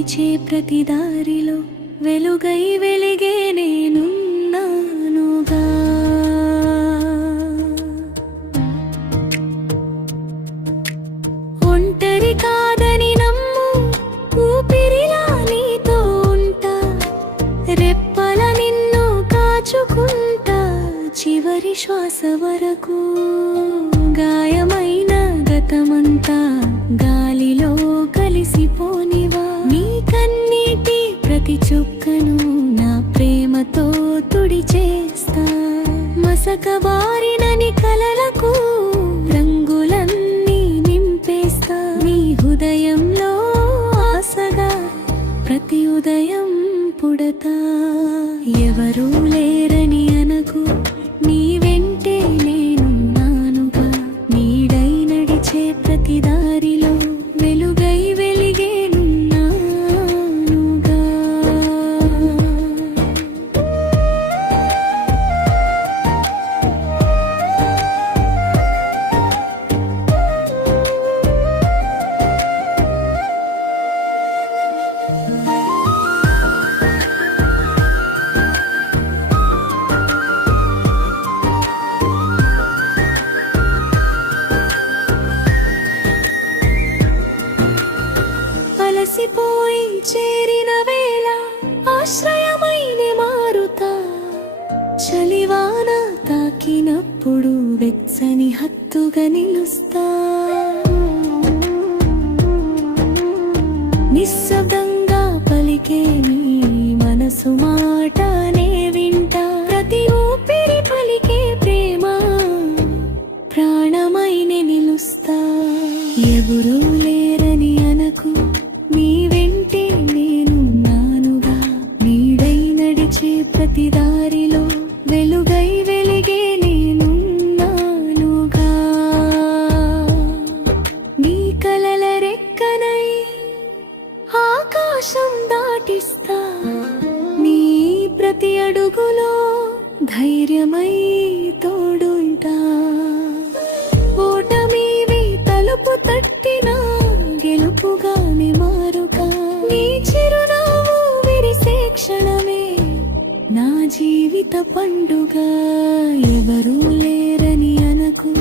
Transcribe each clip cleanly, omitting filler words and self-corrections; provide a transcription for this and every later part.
నడిచే ప్రతి దారిలో వెలుగై వెలిగే నేనున్నానుగా. ఒంటరి కాదని నమ్ము, ఊపిరిలా నీతో ఉంటా, రెప్పల నిన్ను కాచుకుంటా చివరి శ్వాస వరకు. గాయమైన గతమంతా గాలిలో కలిసిపోనివా, నీ కన్నీటి ప్రతి చుక్కను నా ప్రేమతో తుడిచేస్తా. మసకబారినని కలలకు రంగులన్నీ నింపేస్తా. నీ హృదయంలో ఆశగా ప్రతి ఉదయం పుడతా. ఎవరూ లేరని అనకు, నీ వెంటే నేనున్నానుగా. నీడై నడిచే ప్రతి దారిలో వెలుగై వెలిగేనున్నానుగా. అలసిపోయి చేరిన వేళ ఆశ్రయమైన మారుతా. చలివాన తాకినప్పుడు వెచ్చని హత్తుగా నిలుస్తా. నిశ్శబ్దంగా పలికే నీ మనసు మాటనే వింటా. ప్రతి ఊపిరి పలికే ప్రేమ ప్రాణమైన నిలుస్తా. ఎవరూ లేరని అనకు, నీ వెంటే నేనున్నానుగా. నీడై నడిచే ప్రతి దారిలో వెలుగై వెలిగే నేనున్నానుగా. నీ కలల రెక్కనై ఆకాశం దాటిస్తా. నీ ప్రతి అడుగులో ధైర్యమై తోడుంటా. ఓటమివి తలుపు తట్టినా గెలుపుగానే మారుగా. నీ చిరునవ్వు విరిసే క్షణమే నా జీవిత పండుగ. ఎవరూ లేరని అనకు,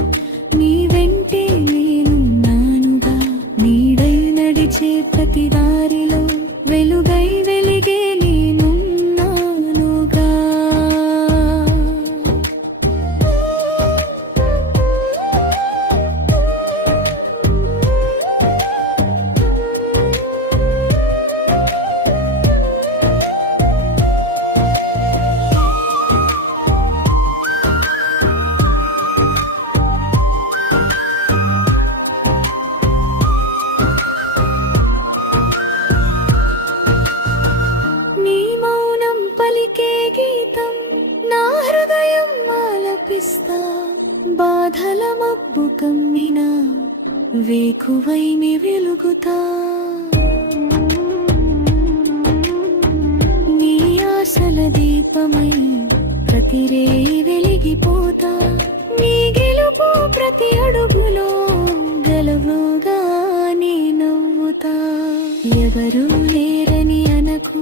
నీ వెంటే నేనున్నానుగా. నీడై నడిచే ప్రతి దారిలో వెలుగై వెలిగే నేనున్నానుగా. నీ మౌనం పలికే గీతం నా హృదయం ఆలపిస్తా. బాధల మబ్బు కమ్మిన వేకువై నీ వెలుగుతా. నీ ఆశల దీపమై ప్రతిరే వెలిగిపోతా. నీ గెలుపు ప్రతి అడుగులో గెలువుగా నీ నవ్వుతా. ఎవరూ లేరని అనకు,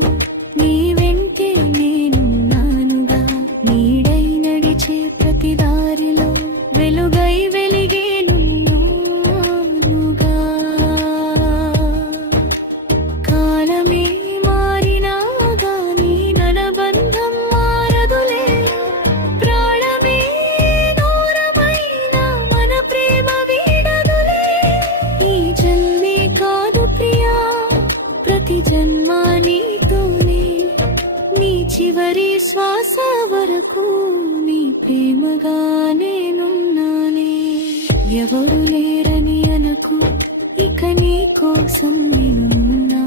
నీ వెంటే నేనున్నానుగా. నీడై నడిచే ప్రతి దారిలో వెలుగై వెలిగేనున్నానుగా. కాలమే మారినా గాని ననబంధం మారదులే. ప్రాణమే దూరమైనా మన ప్రేమ వీడదులే. ఈ జన్మే కాదు ప్రియా, ప్రతి జన్మ నీతోనే. నీ చివరి శ్వాస వరకు నీ ప్రేమగా నేనున్నానే. ఎవరు లేరని అనకు, ఇక నీ కోసం నేనున్నా.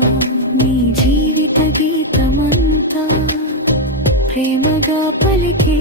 నీ జీవిత గీతమంతా ప్రేమగా పలికే